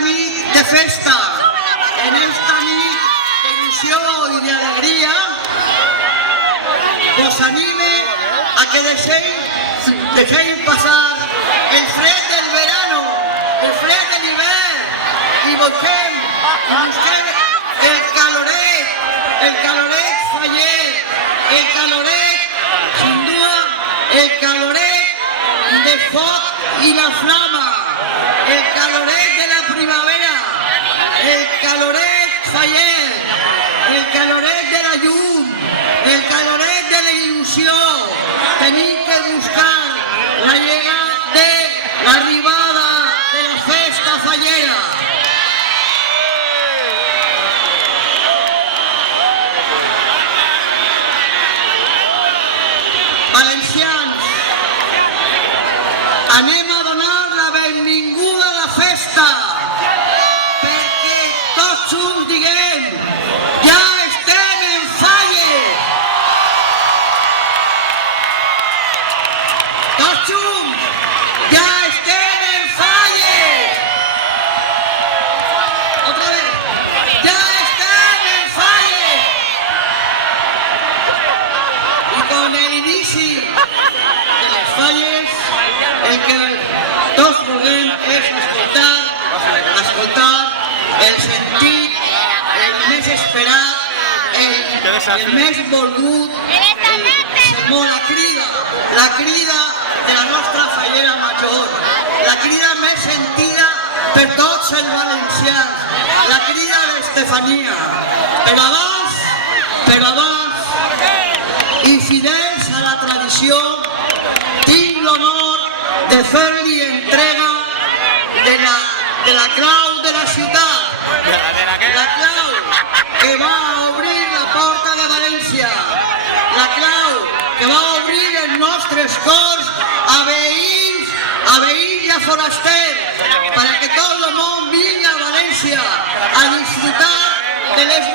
nit de festa, en esta nit d'il·lusió i d'alegria, us anime a que deixeu passar el fred del verano, el fred de l'hivern, i busquem el caloret faller, el caloret, sin duda, el caloret de foc i la flama, el caloret de la primavera, el caloret faller, el caloret de la llum, el caloret de la il·lusió. Tenim que buscar l'arribada de la festa fallera. Valencians, anem a donar la benvinguda a la festa, perquè tots junts diguem, ja estem en falles. Tots junts, ja estem en falles. Otra vez, ja estem en falles. I con el inici de les falles, el que tots volem és escoltar el sentit, el més esperat, el més volgut, la crida de la nostra fallera major, la crida més sentida per tots els valencians, la crida d'Estefania. Però abans, i fidels a la tradició, tinc l'honor de fer-li entrega de la clau de la ciutat, la clau que va obrir la porta de València, la clau que va obrir els nostres cors a veïns i a forasters, para que tot el món vingui a València a disfrutar de les